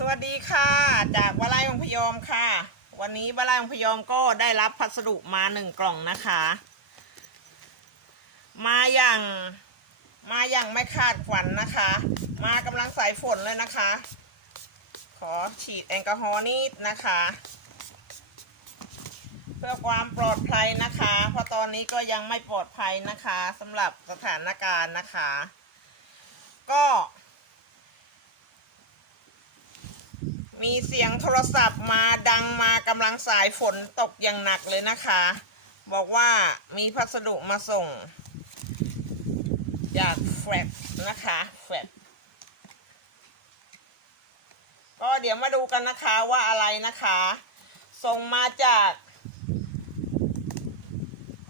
สวัสดีค่ะ จากวลายองพยอมค่ะ วันนี้วลายองพยอมก็ได้รับพัสดุมาหนึ่งกล่องนะคะ มาอย่างมาอย่างไม่คาดฝันนะคะ มากำลังสายฝนเลยนะคะ ขอฉีดแอลกอฮอล์นิดนะคะ เพื่อความปลอดภัยนะคะ เพราะตอนนี้ก็ยังไม่ปลอดภัยนะคะสำหรับสถานการณ์นะคะ ก็ มีเสียงโทรศัพท์มาดังมากำลังสายฝนตกอย่างหนักเลยนะคะ บอกว่ามีพัสดุมาส่ง จากแฟลตนะคะแฟลตก็เดี๋ยวมาดูกันนะคะว่าอะไรนะคะ ส่งมาจาก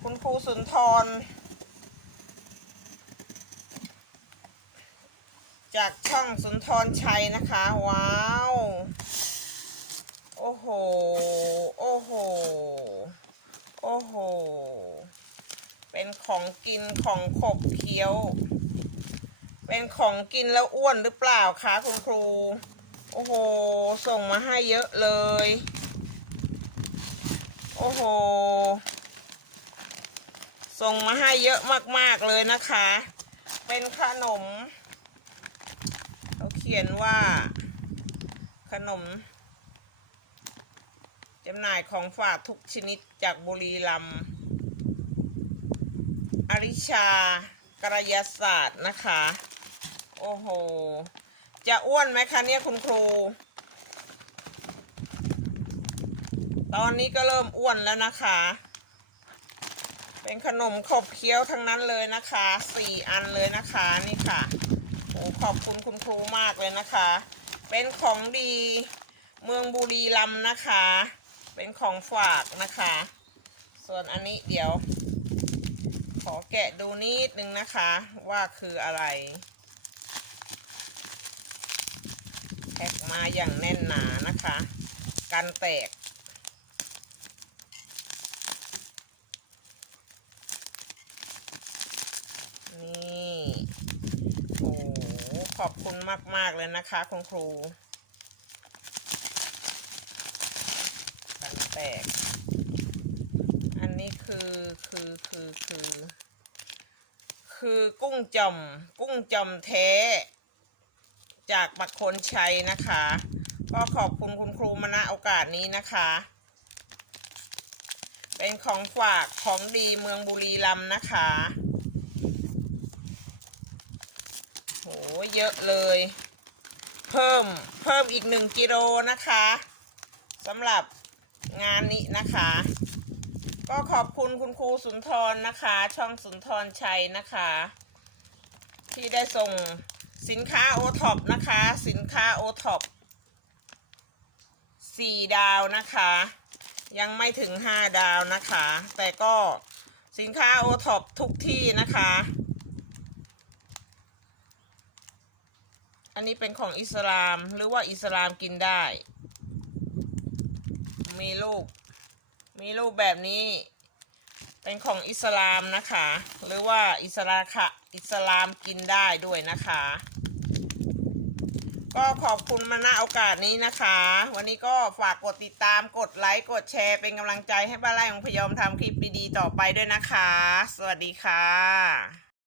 คุณครูสุนทร จากช่องสุนทรชัยนะคะ ว้าว โอ้โห โอ้โห โอ้โห เป็นของกินของขบเคี้ยว เป็นของกินแล้วอ้วนหรือเปล่าคะคุณครู โอ้โห ส่งมาให้เยอะเลย โอ้โห ส่งมาให้เยอะมาก ๆ เลยนะคะ เป็นขนม ขาเขียนว่า ขนมจำหน่ายของฝากทุกชนิดจากบุรีรัมย์อริชากรยาศาสตร์นะคะ โอ้โห จะอ้วนไหมคะเนี่ยคุณครู ตอนนี้ก็เริ่มอ้วนแล้วนะคะ เป็นขนมขบเคี้ยวทั้งนั้นเลยนะคะ สี่อันเลยนะคะนี่ค่ะ อ้ขอบคุณคุณครูมากเลยนะคะ เป็นของดีเมืองบุรีรัมย์นะคะ เป็นของฝากนะคะ ส่วนอันนี้เดี๋ยว ขอแกะดูนิดนึงนะคะ ว่าคืออะไรแพ็กมาอย่างแน่นหนานะคะ กันแตก นี่ โอ้โห ขอบคุณมาก ๆ เลยนะคะคุณครูกันแตก อันนี้คือคือคือคือ คือกุ้งจอมกุ้งจอมแท้ จากปักคนชัยนะคะ ก็ขอบคุณคุณครูมาณโอกาสนี้นะคะ เป็นของฝากของดีเมืองบุรีรัมย์นะคะ โห เยอะเลย เพิ่มเพิ่มอีกหนึ่งกิโลนะคะสำหรับงานนี้นะคะ ก็ขอบคุณคุณครูสุนทรนะคะ ช่องสุนทรชัยนะคะ ที่ได้ส่งสินค้าโอท็อปนะคะ สินค้าโอท็อปสี่ดาวนะคะ ยังไม่ถึงห้าดาวนะคะ แต่ก็สินค้าโอท็อปทุกที่นะคะ อันนี้เป็นของอิสลามหรือว่าอิสลามกินได้ มีรูปมีรูปแบบนี้ เป็นของอิสลามนะคะ หรือว่าอิสลาค่ะอิสลามกินได้ด้วยนะคะ ก็ขอบคุณมาณโอกาสนี้นะคะ วันนี้ก็ฝากกดติดตามกดไลค์กดแชร์เป็นกำลังใจให้บ้านไร่ของพยอมทำคลิปดีๆต่อไปด้วยนะคะ สวัสดีค่ะ